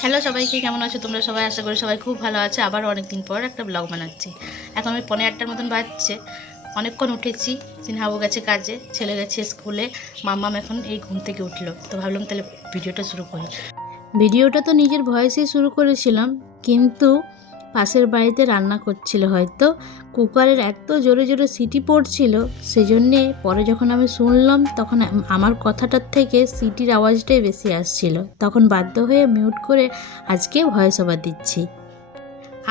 Hello সবাইকে, কেমন আছো তোমরা সবাই? আশা করি সবাই খুব ভালো আছে। আবার অনেকদিন পর একটা ব্লগ বানাচ্ছি। এখন আমি 8:15টার মতন বাজছে। অনেকক্ষণ উঠেছি। সিনহাবু গেছে কাজে, ছেলে গেছে স্কুলে, মাম্মাম এখন এই ঘুম থেকে উঠলো। তো ভাবলাম তাহলে ভিডিওটা শুরু করি। ভিডিওটা তো নিজের ভয়েসেই শুরু করেছিলাম, কিন্তু পাশের বাড়িতে রান্না করছিল, হয়তো কুকারের এত জোরে জোরে সিটি পড়ছিল, সেজন্যে পরে যখন আমি শুনলাম তখন আমার কথাটার থেকে সিটির আওয়াজটাই বেশি আসছিল। তখন বাধ্য হয়ে মিউট করে আজকে ভয়েস ওভার দিচ্ছি।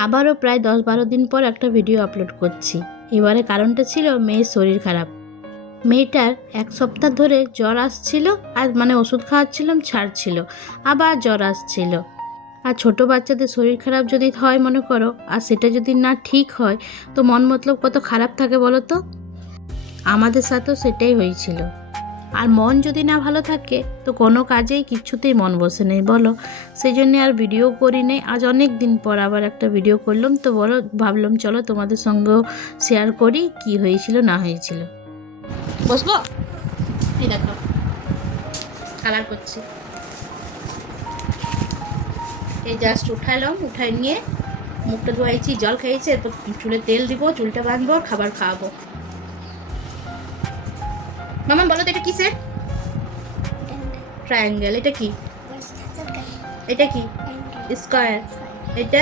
আবারও প্রায় 10-12 দিন পর একটা ভিডিও আপলোড করছি। এবারে কারণটা ছিল মেয়ের শরীর খারাপ। মেয়েটার 1 সপ্তাহ ধরে জ্বর আসছিল, আর ওষুধ খাওয়াচ্ছিলাম, ছাড়ছিল, আবার জ্বর আসছিল। আর ছোটো বাচ্চাদের শরীর খারাপ যদি হয় মনে করো, আর সেটা যদি না ঠিক হয়, তো মন মতলব কত খারাপ থাকে বলো তো। আমাদের সাথেও সেটাই হয়েছিল। আর মন যদি না ভালো থাকে তো কোনো কাজেই কিচ্ছুতেই মন বসে নেই বলো। সেই জন্যে আর ভিডিও করি নেই। আজ অনেক দিন পর আবার একটা ভিডিও করলাম, তো ভাবলাম চলো তোমাদের সঙ্গেও শেয়ার করি কি হয়েছিল না হয়েছিল। বসবো? এই দেখো কালার করছি। এই জাস্ট উঠালাম, উঠাই নিয়ে মুখটা ধোয়াইছি, জল খাইয়েছি, এরপর চুলে তেল দিব, চুলটা বাঁধবো, খাবার খাওয়াবো। মামা বলো তো এটা কিসের? ট্রায়াঙ্গেল। এটা কি? এটা কি? স্কয়ার। এটা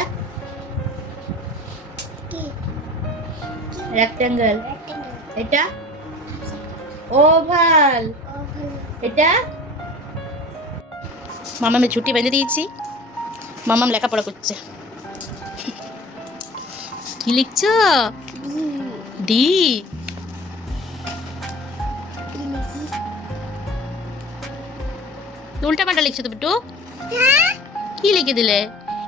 রেক্ট্যাঙ্গেল। এটা ওভাল। এটা মামামে ছুটি বেঁধে দিয়েছি, মামাম লেখাপড়া করছে। কি লিখছো? ডি। উল্টা পাল্টা লিখছো তো বিট্টু। কি লিখে দিলে?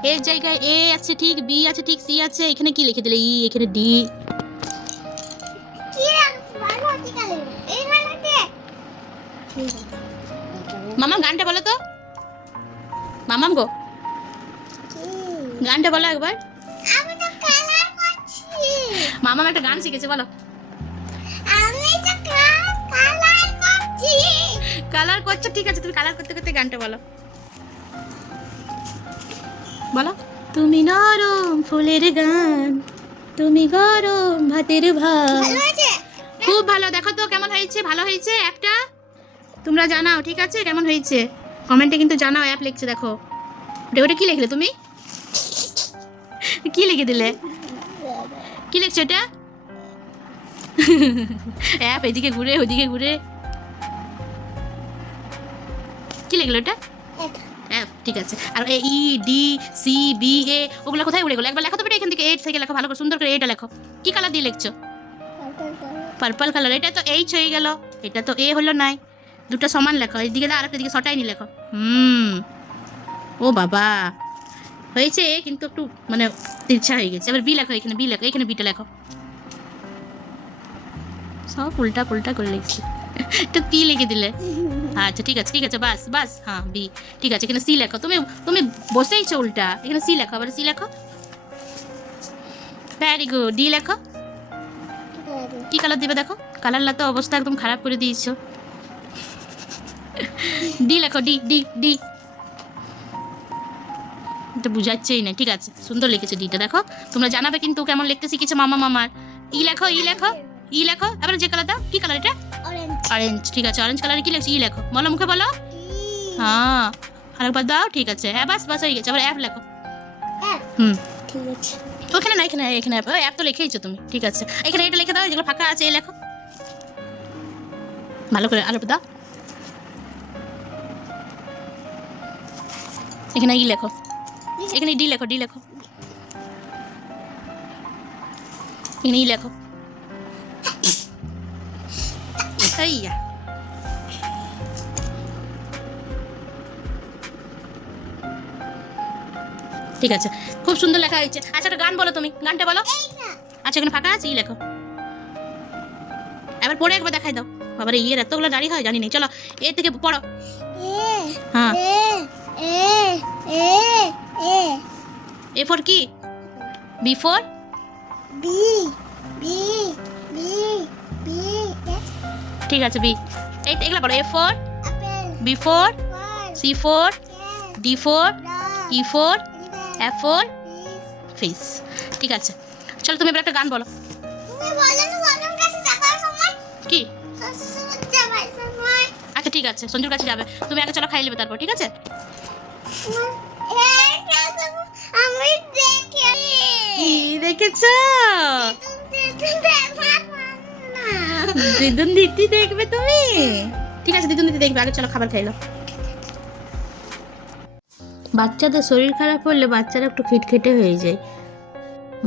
এর জায়গায় এ আছে ঠিক, বি আছে ঠিক, সি আছে, এখানে কি লিখে দিলে? ই, এখানে ডি। মামাম গানটা বলো তো। মামাম গো, গানটা বলো একবার। আমি তো কালার করছি। মামাম একটা গান শিখেছে, বলো। আমি তো কালার করছি। কালার করছো, ঠিক আছে, তুমি কালার করতে করতে গানটা বলো। বলো। তুমি নরম ফুলের গান, তুমি গরম ভাতের ভাত। ভালো আছে? খুব ভালো। দেখো তো কেমন হয়েছে। ভালো হয়েছে একটা? তোমরা জানাও ঠিক আছে কেমন হয়েছে, কমেন্টে কিন্তু জানাও। অ্যাপ লিখছে দেখো। ওটা কি লিখলে তুমি? কি লিখে দিলে? কি লিখছো এটা? অ্যাপ এদিকে ঘুরে ওদিকে ঘুরে। কি লিখলো এটা? এফ, ঠিক আছে। আর এ E D C B A ওগুলো কোথায় উড়ে গেলো? একবার লেখো তো বেটা, এখান থেকে এ থেকে লেখো, ভালো করে সুন্দর করে এটা লেখো। কি কালার দিয়ে লিখছো? Purple colour. এটা তো এইচ হয়ে গেল, এটা তো এ হলো নাই। দুটো সমান লেখো, এইদিকে আর একটা দিকে সটাই নি লেখো। ও বাবা, হয়েছে কিন্তু একটু তিরছা হয়ে গেছে। এবার বি লেখো, এখানে বি লেখো, এখানে বিটা লেখো। সব উল্টা পুল্টা করে লিখছি। একটু পি লিখে দিলে। আচ্ছা ঠিক আছে ঠিক আছে, বাস বাস, হ্যাঁ বি। ঠিক আছে, এখানে সি লেখো। তুমি তুমি বসেইছো উল্টা, এখানে সি লেখো, আবার সি লেখো। Very good. ডি লেখো। কি কালার দিবে দেখো? কালার তো অবস্থা একদম খারাপ করে দিয়েছো। ডি লেখো, ডি ডি ডি। এটা বুঝাচ্ছেই না। ঠিক আছে, সুন্দর লিখেছে ডিটা। দেখো তোমরা জানাবে কিন্তু কেমন লিখতে শিখেছে মামা মামার। ই লেখো, ই লেখো, ই লেখো। এবার যে কালারটা, কি কালার এটা? অরেঞ্জ। অরেঞ্জ। ঠিক আছে, অরেঞ্জ কালারে কি লিখছো? ই লেখো, বলো মুখে বলো। হ্যাঁ, আরেকবার দাও। ঠিক আছে, হ্যাঁ বাস বাস হয়ে গেছে। আবার অ্যাপ লেখো। ঠিক আছে। ওখানে না, এখানে এখানে অ্যাপ তো লিখেইছো তুমি। ঠিক আছে, এখানে এটা লিখে দাও, যেগুলো ফাঁকা আছে এই লেখো ভালো করে। আরেকবার দাও। এখানে ই লেখো, এখানে ডি লেখো, ডি লেখো, এখানে ই লেখো। এইয়া ঠিক আছে, খুব সুন্দর লেখা হয়েছে। আচ্ছা একটা গান বলো তুমি, গানটা বলো। আচ্ছা এখানে ফাঁকা আছে, ই লেখো। এবার পড়ে একবার দেখাই দাও। বাবারে, ইয়ের এতগুলো দাড়ি হয় জানি না। চলো এ থেকে পড়ো। হ্যাঁ, এ ফর কি? B for B B B B ঠিক আছে, বি। এগুলো পড়ো। A for apple B for ball C for cat D for dog, E for elephant, F for fish. Fish. ঠিক আছে, চলো তুমি এবার একটা গান বলো। তুমি বলো না বাবার কাছে যাবার সময় কি? শ্বশুর যাবার সময় আচ্ছা ঠিক আছে, সঞ্জুর কাছে যাবে, তুমি আগে চলো খাই নেবে তারপর, ঠিক আছে? এই দেখো, আমি দেখি কি দেখেছ? তুমি দেখো না দিদুন দিদি দেখবে তুমি? ঠিক আছে, দিদুন দিদি দেখবে, আগে চলো খাবার খাইলো। বাচ্চাদের শরীর খারাপ হলে বাচ্চারা একটু খিটখিটে হয়ে যায়,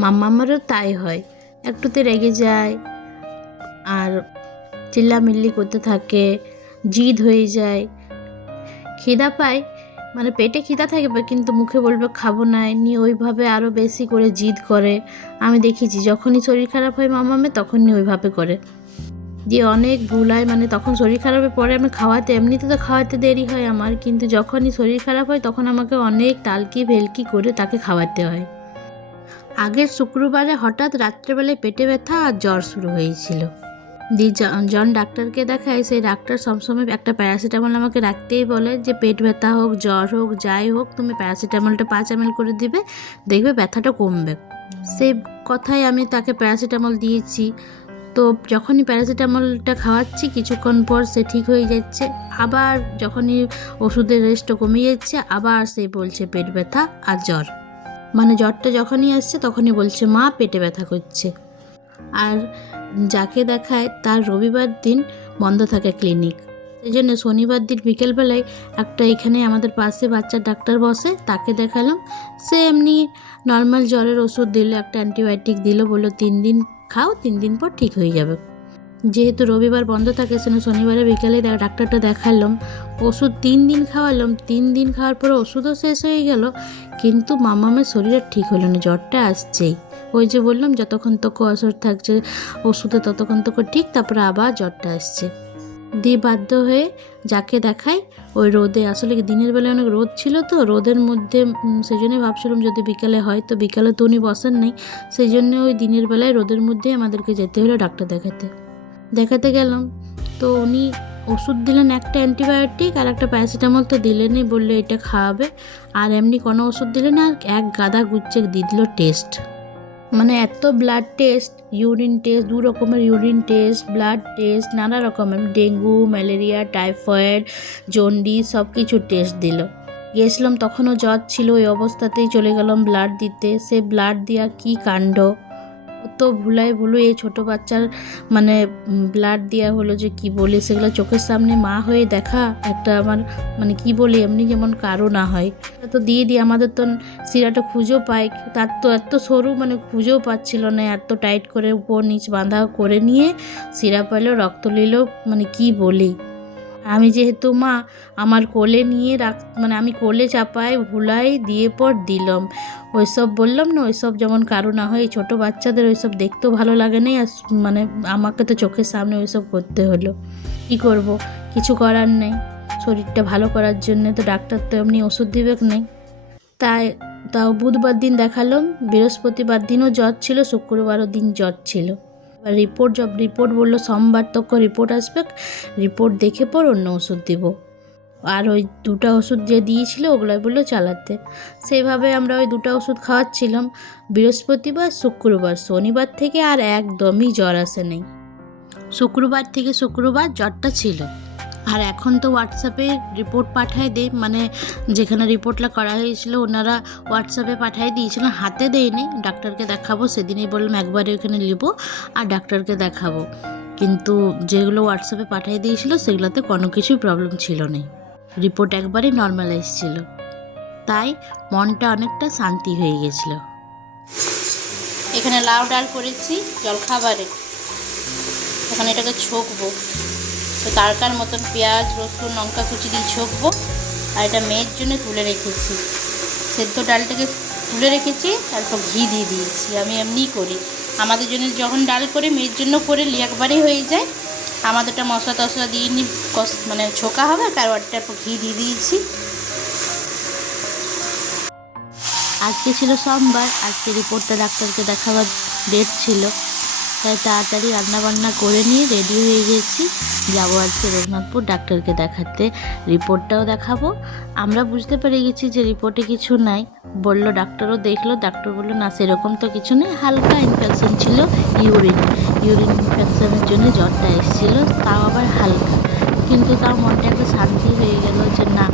মাম্মামারও তাই হয়, একটুতে রেগে যায় আর চিল্লামিল্লি করতে থাকে, জিদ হয়ে যায়, খিদা পায়, মানে পেটে খিদা থাকবে কিন্তু মুখে বলবে খাবো না, নিয়ে ওইভাবে আরও বেশি করে জিদ করে। আমি দেখেছি যখনই শরীর খারাপ হয় মামামে তখনই ওইভাবে করে, দিয়ে অনেক ভুলায়, মানে তখন শরীর খারাপের পরে আমি খাওয়াতে, এমনিতে তো খাওয়াতে দেরি হয় আমার, কিন্তু যখনই শরীর খারাপ হয় তখন আমাকে অনেক টালকি ভেলকি করে তাকে খাওয়াতে হয়। আগের শুক্রবারে হঠাৎ রাত্রেবেলায় পেটে ব্যথা আর জ্বর শুরু হয়েছিল, দিয়ে জন ডাক্তারকে দেখায়, সেই ডাক্তার সবসময় একটা প্যারাসিটামল আমাকে রাখতেই বলে যে পেট ব্যথা হোক জ্বর হোক যাই হোক তুমি প্যারাসিটামলটা 5 ml করে দিবে, দেখবে ব্যথাটা কমবে। সেই কথাই আমি তাকে প্যারাসিটামল দিয়েছি। তো যখনই প্যারাসিটামলটা খাওয়াচ্ছি কিছুক্ষণ পর সে ঠিক হয়ে যাচ্ছে, আবার যখনই ওষুধের রেস্টও কমে যাচ্ছে আবার সে বলছে পেট ব্যথা আর জ্বর, মানে জ্বরটা যখনই আসছে তখনই বলছে মা পেটে ব্যথা করছে। আর যাকে দেখায় তার রবিবার দিন বন্ধ থাকে ক্লিনিক, সেই জন্য শনিবার দিন বিকেলবেলায় একটা এখানে আমাদের পাশে বাচ্চার ডাক্তার বসে, তাকে দেখালাম। সে এমনি নর্মাল জ্বরের ওষুধ দিল, একটা অ্যান্টিবায়োটিক দিল, বললো 3 দিন খাও, 3 দিন পর ঠিক হয়ে যাবে। যেহেতু রবিবার বন্ধ থাকে সেজন্য শনিবারে বিকেলে ডাক্তারটা দেখালাম, ওষুধ 3 দিন খাওয়ালাম, 3 দিন খাওয়ার পরে ওষুধও শেষ হয়ে গেল, কিন্তু মামামের শরীর আর ঠিক হলো না, জ্বরটা আসছেই। ওই যে বললাম যতক্ষণ তক ওষুধ থাকছে ওষুধে ততক্ষণ তক ঠিক, তারপরে আবার জ্বরটা আসছে। দিয়ে বাধ্য হয়ে যাকে দেখাই ওই রোদে, আসলে দিনের বেলায় অনেক রোদ ছিল তো রোদের মধ্যে, সেই জন্যই ভাবছিলাম যদি বিকালে হয়, তো বিকালে তো উনি বসেন নেই, সেই জন্য ওই দিনের বেলায় রোদের মধ্যে আমাদেরকে যেতে হলো ডাক্তার দেখাতে গেলাম। তো উনি ওষুধ দিলেন, একটা অ্যান্টিবায়োটিক আর একটা প্যারাসিটামল তো দিলেনই, বললো এটা খাওয়াবে, আর এমনি কোনো ওষুধ দিলেন আর এক গাদা গুচ্ছে দিয়ে দিল টেস্ট, মানে এত ব্লাড টেস্ট, ইউরিন টেস্ট, 2 রকমের ইউরিন টেস্ট, ব্লাড টেস্ট, নানা রকমের ডেঙ্গু ম্যালেরিয়া টাইফয়েড জন্ডিস সব কিছু টেস্ট দিল। গেছিলাম তখনও জ্বর ছিল, ওই অবস্থাতেই চলে গেলাম ব্লাড দিতে, সে ব্লাড দেওয়া কী কাণ্ড, তো ভুলো এই ছোটো বাচ্চার মানে ব্লাড দেওয়া হলো যে কি বলি, সেগুলো চোখের সামনে মা হয়ে দেখা একটা আমার মানে কি বলি, এমনি যেমন কারো না হয়, তো দিয়ে আমাদের তো শিরাটা খুঁজেও পাই, তার তো এত সরু মানে খুঁজেও পাচ্ছিল না, এত টাইট করে উপর নিচ বাঁধা করে নিয়ে শিরা পাইলো, রক্ত নিল, মানে কি বলি। আমি যেহেতু মা আমার কোলে নিয়ে মানে আমি কোলে চাপাই ভুলাই দিয়ে পর দিলাম, ওইসব বললাম না, ওইসব যেমন কারো না হয়, ছোটো বাচ্চাদের ওইসব দেখতেও ভালো লাগে না, আর মানে আমাকে তো চোখের সামনে ওইসব করতে হলো, কী করব, কিছু করার নেই, শরীরটা ভালো করার জন্য তো ডাক্তার তো এমনি ওষুধ দিবে নেই। তাও বুধবার দিন দেখালাম, বৃহস্পতিবার দিনও জ্বর ছিল, শুক্রবারও দিন জ্বর ছিল। রিপোর্ট বললো সোমবার তক রিপোর্ট আসবে, রিপোর্ট দেখে পর অন্য ওষুধ দিব, আর ওই 2টা ওষুধ যে দিয়েছিল ওগুলোই বললো চালাতে, সেইভাবে আমরা ওই 2টা ওষুধ খাওয়াচ্ছিলাম বৃহস্পতিবার শুক্রবার, শনিবার থেকে আর একদমই জ্বর আসে নেই, শুক্রবার থেকে শুক্রবার জ্বরটা ছিল। আর এখন তো হোয়াটসঅ্যাপে রিপোর্ট পাঠায় দেয়, মানে যেখানে রিপোর্টটা করা হয়েছিল ওনারা হোয়াটসঅ্যাপে পাঠিয়ে দিয়েছিলেন, হাতে দেয়নি, ডাক্তারকে দেখাবো সেদিনই বললাম একবারে ওখানে নিব আর ডাক্তারকে দেখাবো, কিন্তু যেগুলো হোয়াটসঅ্যাপে পাঠিয়ে দিয়েছিল সেগুলোতে কোনো কিছুই প্রবলেম ছিল না, রিপোর্ট একবারে নর্মাল এসেছিল, তাই মনটা অনেকটা শান্তি হয়ে গেছিল। এখানে লাউ ডাল করেছি জলখাবারে, এখন এটাকে ছকবো, তো তারকার মতন পেঁয়াজ রসুন লঙ্কা কুচি দিয়ে ছকবো, আর এটা মেয়ের জন্য তুলে রেখেছি, সেদ্ধ ডালটাকে তুলে রেখেছি, তারপর ঘি দিয়ে দিয়েছি, আমি এমনিই করি, আমাদের জন্য যখন ডাল করে মেয়ের জন্য করে একবারেই হয়ে যায়, আমাদেরটা মশলা টশলা দিয়ে মানে ছোকা হবে, তারপরটা ঘি দিয়ে দিয়েছি। আজকে ছিল সোমবার, আজকে রিপোর্টটা ডাক্তারকে দেখাবার ডেট ছিল, তাই তাড়াতাড়ি রান্নাবান্না করে নিয়ে রেডি হয়ে গেছি, যাবো আজকে রঘুনাথপুর ডাক্তারকে দেখাতে, রিপোর্টটাও দেখাবো। আমরা বুঝতে পেরে গেছি যে রিপোর্টে কিছু নাই, বললো ডাক্তারও দেখলো, ডাক্তার বললো না সেরকম তো কিছু নেই, হালকা ইনফেকশন ছিল, ইউরিন ইনফেকশনের জন্য জ্বরটা এসেছিলো, তাও আবার হালকা। কিন্তু তাও মনটা একটা শান্তি হয়ে গেল যে না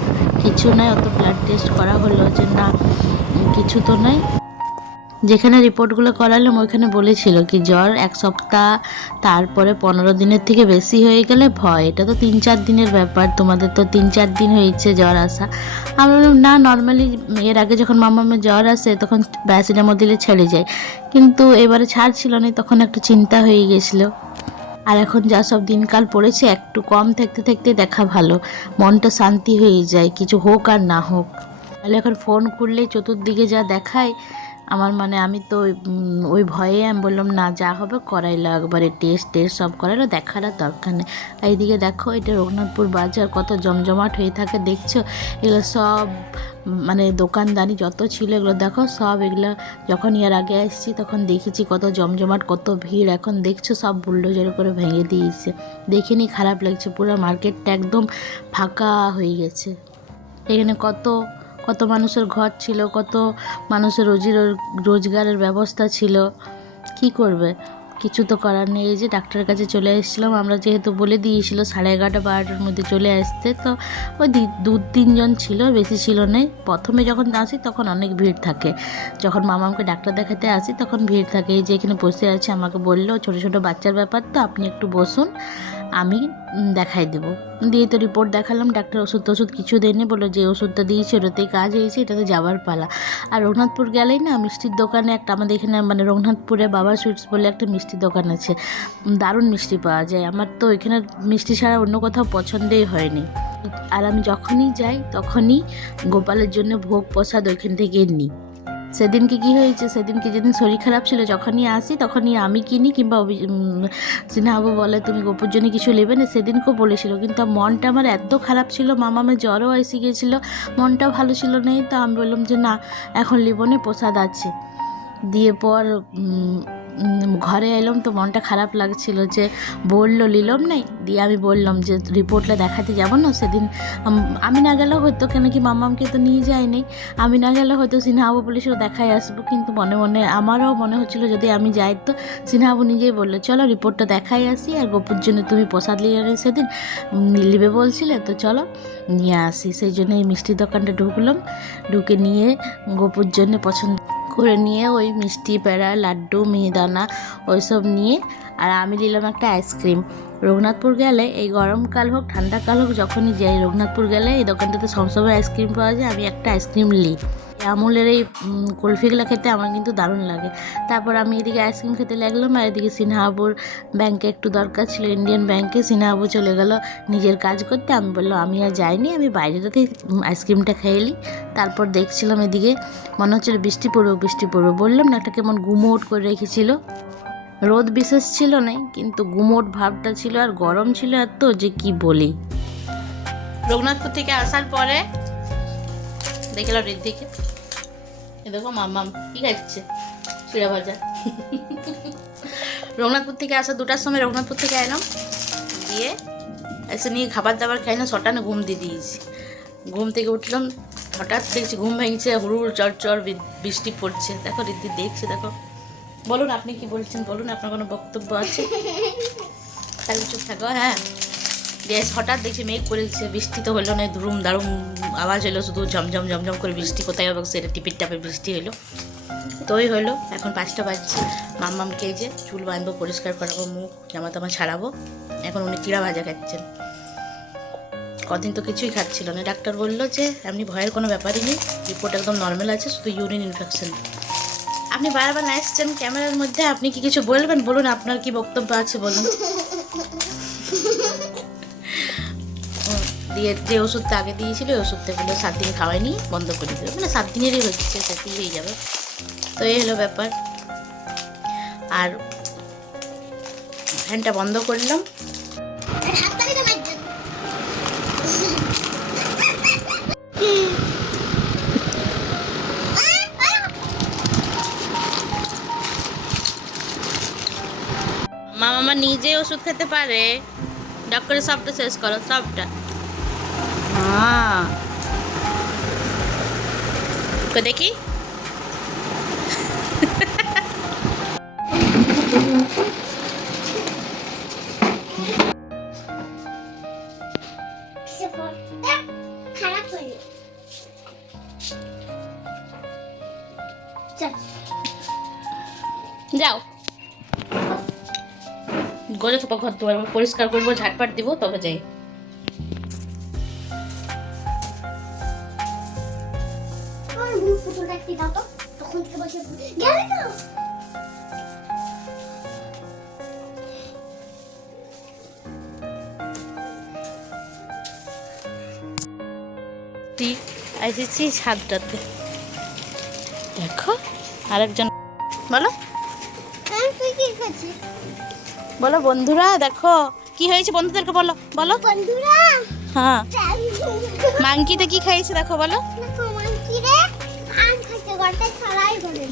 কিছু নাই, অত ব্লাড টেস্ট করা হলো যে না কিছু তো নাই। যেখানে রিপোর্টগুলো করালাম ওইখানে বলেছিল কি জ্বর 1 সপ্তাহ, তারপরে 15 দিনের থেকে বেশি হয়ে গেলে ভয়, এটা তো 3-4 দিনের ব্যাপার, তোমাদের তো 3-4 দিন হয়েছে জ্বর আসা। আমরা বললাম না নর্মালি এর আগে যখন মামামের জ্বর আসে তখন প্যারাসিটামল দিলে ছেড়ে যায়, কিন্তু এবারে ছাড়ছিল না, তখন একটু চিন্তা হয়ে গেছিলো। আর এখন যা সব দিনকাল পড়েছে একটু কম থাকতে থাকতে দেখা ভালো, মনটা শান্তি হয়ে যায়, কিছু হোক আর না হোক। তাহলে এখন ফোন করলেই চতুর্দিকে যা দেখায় আমার, মানে আমি তো ওই ভয়ে আমি বললাম না যা হবে করাইলো, একবারে টেস্ট সব করাইলো, দেখার আর দরকার নেই। আর এইদিকে দেখো এটা রঘুনাথপুর বাজার কত জমজমাট হয়ে থাকে দেখছো, এগুলো সব মানে দোকানদানি যত ছিল এগুলো দেখো সব, এগুলো যখন এর আগে আসছি তখন দেখেছি কত জমজমাট কত ভিড়, এখন দেখছো সব বুলডোজার করে ভেঙে দিয়েছে, দেখিনি খারাপ লাগছে, পুরো মার্কেটটা একদম ফাঁকা হয়ে গেছে। এখানে কত কত মানুষের ঘর ছিল, কত মানুষের রোজগারের ব্যবস্থা ছিল, কি করবে কিছু তো করার নেই। এই যে ডাক্তারের কাছে চলে এসেছিলাম আমরা, যেহেতু বলে দিয়েছিল 11:30-12টার মধ্যে চলে আসতে, তো ওই 2-3 জন ছিল, বেশি ছিল না। প্রথমে যখন আসি তখন অনেক ভিড় থাকে, যখন মামাকে ডাক্তার দেখাতে আসি তখন ভিড় থাকে। এই যে এখানে বসে আছে, আমাকে বললো ছোটো ছোটো বাচ্চার ব্যাপার তো আপনি একটু বসুন আমি দেখাই দেবো, দিয়ে তো রিপোর্ট দেখালাম, ডাক্তার ওষুধ কিছু দেয়নি, বললো যে ওষুধটা দিয়েছে ওটাতেই কাজ হয়েছে, এটাতে যাওয়ার পালা। আর রঘুনাথপুর গেলেই না মিষ্টির দোকানে একটা, আমাদের এখানে মানে রঘুনাথপুরে বাবা সুইটস বলে একটা মিষ্টির দোকান আছে, দারুণ মিষ্টি পাওয়া যায়, আমার তো এখানে মিষ্টি ছাড়া অন্য কোথাও পছন্দই হয়নি। আর আমি যখনই যাই তখনই গোপালের জন্য ভোগ প্রসাদ ওইখান থেকে নিই। সেদিনকে কী হয়েছে, সেদিনকে যেদিন শরীর খারাপ ছিল যখনই আসি তখনই আমি কিনি, কিংবা সিনহাবু বলে তুমি গোপুর জন্য কিছু নেবে না, সেদিনকেও বলেছিল, কিন্তু মনটা আমার এত খারাপ ছিল, মামামের জ্বরও এসে গিয়েছিলো, মনটাও ভালো ছিল না, তো আমি বললাম যে না এখন লিবনে প্রসাদ আছে। দিয়ে পর ঘরে এলাম তো মনটা খারাপ লাগছিল, যে বললো নিলাম নাই, দিয়ে আমি বললাম যে রিপোর্টটা দেখাতে যাবো না, সেদিন আমি না গেলেও হয়তো, কেন কি মামামকে তো নিয়ে যায়নি, আমি না গেলেও হয়তো সিনহাবু বলেছিল দেখাই আসবো, কিন্তু মনে মনে আমারও মনে হচ্ছিলো যদি আমি যাই, তো সিনহাবু নিজেই বললো চলো রিপোর্টটা দেখাই আসি, আর গোপুর জন্য তুমি প্রসাদ নিয়ে সেদিন নিবে বলছিলে তো চলো নিয়ে আসি। সেই জন্য এই মিষ্টির দোকানটা ঢুকলাম, ঢুকে নিয়ে গোপুর জন্য পছন্দ করে নিয়ে ওই মিষ্টি প্যাড়া লাড্ডু মিহিদানা ওইসব নিয়ে, আর আমি নিলাম একটা আইসক্রিম। রঘুনাথপুর গেলে এই গরমকাল হোক ঠান্ডাকাল হোক যখনই যাই রঘুনাথপুর গেলে এই দোকানটাতে সবসময় আইসক্রিম পাওয়া যায়, আমি একটা আইসক্রিম নিই। আমুলের এই কুলফিগুলো খেতে আমার কিন্তু দারুণ লাগে। তারপর আমি এদিকে আইসক্রিম খেতে লাগলাম, আর এদিকে সিনহাবুর ব্যাংকে একটু দরকার ছিল, ইন্ডিয়ান ব্যাংকে, সিনহাবু চলে গেল নিজের কাজ করতে, আমি বললাম আমি আর যাইনি, আমি বাইরেটাতেই আইসক্রিমটা খেয়ে নিই। তারপর দেখছিলাম এদিকে মনে হচ্ছিল বৃষ্টি পড়বে, বললাম না একটা কেমন গুমোট করে রেখেছিল, রোদ বিশেষ ছিল না কিন্তু গুমোট ভাবটা ছিল, আর গরম ছিল এত যে কি বলি। রঘুনাথপুর থেকে আসার পরে দেখলাম ঋদ্ধিকে, দেখো মাম্মাম কি খাচ্ছে, চিড়া ভাজা। রঘুনাথপুর থেকে আসা 2টার সময় রঘুনাথপুর থেকে এলাম, দিয়ে এসে নিয়ে খাবার দাবার খাই না, সটানে ঘুম দিয়ে দিয়েছি। ঘুম থেকে উঠলাম, হঠাৎ দেখছি ঘুম ভেঙেছে, হুড়ুর চর বৃষ্টি পড়ছে। দেখো ঋদ্ধি দেখছে, দেখো বলুন আপনি কি বলছেন, বলুন আপনার কোনো বক্তব্য আছে, তাহলে চুপ থাকো। হ্যাঁ দিয়ে হঠাৎ দেখছি মেঘ করেছে, বৃষ্টি তো হলো না, ধুরুম দারুম আওয়াজ হলো, শুধু ঝমঝম করে বৃষ্টি, কোথায় হবে সেটা টিপির টাপের বৃষ্টি হলো। তোই হলো এখন 5টা বাজছে, মাম্মামকে যে চুল বাঁধবো, পরিষ্কার করাবো, মুখ জামা টামা ছাড়াবো। এখন উনি চিড়া ভাজা খাচ্ছেন, কদিন তো কিছুই খাচ্ছিল না। ডাক্তার বললো যে এমনি ভয়ের কোনো ব্যাপারই নেই, রিপোর্ট একদম নর্মাল আছে, শুধু ইউরিন ইনফেকশন। আপনি বারবার আসছেন ক্যামেরার মধ্যে, আপনি কি কিছু বলবেন, বলুন আপনার কি বক্তব্য আছে বলুন। দিয়ে যে ওষুধটা আগে দিয়েছিল ওই ওষুধটা বলে 7 দিন খাওয়াইনি, বন্ধ করে দেবে, মানে 7 দিনেরই হচ্ছে, সেটাই হয়ে যাবে। তো এই হলো ব্যাপার। আর ফ্যানটা বন্ধ করলাম, নিজে ওষুধ খেতে পারে। ডক্টরের সবটা শেষ করো, সবটা। হ্যাঁ, ওকে দেখি। সেটা খারাপ হলো। চল যাও, গোজা থোপা ঘর দুয়ার পরিষ্কার করবো, ঝাটপাট দিব, তবে যাই। আমার মুখ ফুটোটা একটু দাও তো, তখন থেকে বসে গেলে তো। ঠিক এসেছি ছাদটাতে, দেখো আরেকজন। বলো তুই কি খাচ্ছিস? বলো বন্ধুরা, দেখো কি হয়েছে, বন্ধুদেরকে বলো। বলো বন্ধুরা, হ্যাঁ, মাংকিতে কি খাইছে দেখো, বলো।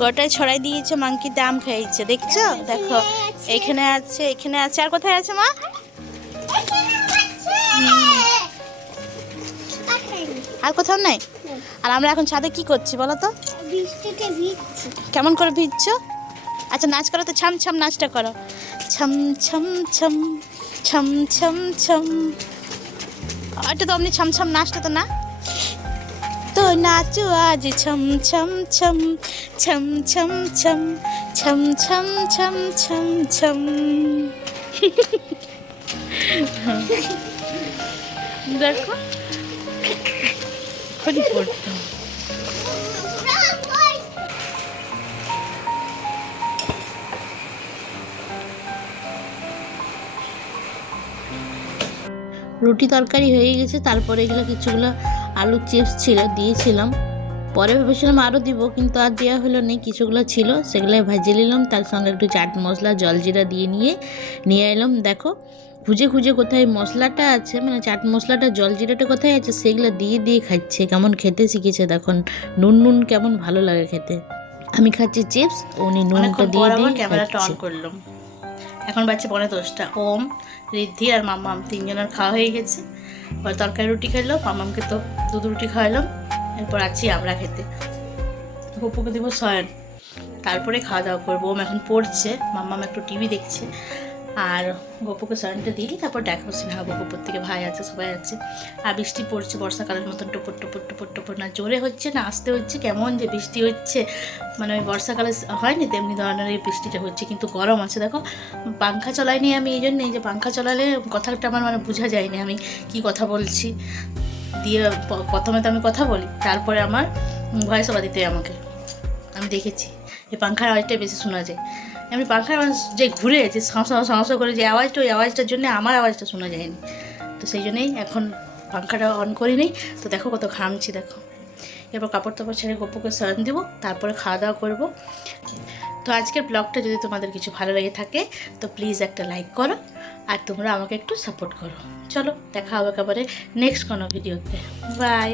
গোটায় ছড়াই দিয়েছে, মাংকিতে আম খাইছে, দেখছো? দেখো এখানে আছে, এখানে আছে, আর কোথায় আছে মা? আর কোথাও নাই। আর আমরা এখন ছাদে কি করছি বলো তো? বৃষ্টিতে ভিজছি। কেমন করে ভিজছো? আচ্ছা নাচ করো তো, ছাম ছাম নাচটা করো। ছম ছম ছম ছম ছম ছম। এটা তো অমনি ছম ছম নাচটা তো না, তো নাচো আজ ছম ছম ছম ছম ছম ছম ছম ছম ছম ছম ছম। দেখো খুবই পড়তো। রুটি তরকারি হয়ে গেছে, তারপরে এগুলো কিছুগুলো আলুর চিপস ছিল, দিয়েছিলাম। পরে ভেবেছিলাম আরও দিব, কিন্তু আর দেওয়া হলো না। কিছুগুলো ছিল, সেগুলোই ভাজিয়ে নিলাম, তার সঙ্গে একটু চাট মশলা জলজিরা দিয়ে নিয়ে এলাম। দেখো খুঁজে খুঁজে কোথায় মশলাটা আছে, মানে চাট মশলাটা জলজিরাটা কোথায় আছে, সেগুলো দিয়ে খাচ্ছে। কেমন খেতে শিখেছে দেখুন, নুন নুন কেমন ভালো লাগে খেতে। আমি খাচ্ছি চিপস, উনি নুনটা দিয়ে ক্যামেরাটা অন করলাম। এখন বাজছে 9:10। ওম, ঋদ্ধি আর মাম্মাম তিনজনের খাওয়া হয়ে গেছে। এবার তরকারি রুটি খেলো, মাম্মামকে তো দুধ রুটি খাওয়ালাম। এরপর আছি আমরা খেতে, গপুকে দিব শয়ন, তারপরে খাওয়া দাওয়া করবো। ওম এখন পড়ছে, মাম্মাম একটু টিভি দেখছে, আর গপুকে শয়নটা দিই, তারপর দেখাবো সিনহাবো। গপুর থেকে ভাই আছে, সবাই আছে। আর বৃষ্টি পড়ছে বর্ষাকালের মতন, টুপুর টুপুর টুপুর টুপুর, না জোরে হচ্ছে না আস্তে হচ্ছে, কেমন যে বৃষ্টি হচ্ছে, মানে ওই বর্ষাকালে হয়নি তেমনি ধরনের এই বৃষ্টিটা হচ্ছে। কিন্তু গরম আছে দেখো। পাংখা চলাইনি আমি, এই জন্যই যে পাংখা চলালে কথাটা আমার মানে বোঝা যায়নি আমি কি কথা বলছি। দিয়ে প্রথমে তো আমি কথা বলি, তারপরে আমার ভয়েস ওভার দিতে আমাকে, আমি দেখেছি এই পাংখার আওয়াজটাই বেশি শোনা যায়। এমনি পাংখার আওয়াজ যে ঘুরে যে সাঁসা করে যে আওয়াজটা, ওই আওয়াজটার জন্য আমার আওয়াজটা শোনা যায়নি। তো সেই জন্যই এখন পাংখাটা অন করিনি। তো দেখো কত ঘামছি দেখো। এরপর কাপড় টাপড় ছেড়ে গপুকে স্নান দেবো, তারপরে খাওয়া দাওয়া করবো। তো আজকের ব্লগটা যদি তোমাদের কিছু ভালো লেগে থাকে তো প্লিজ একটা লাইক করো, আর তোমরা আমাকে একটু সাপোর্ট করো। চলো দেখা হবে একেবারে নেক্সট কোনো ভিডিওতে। বাই।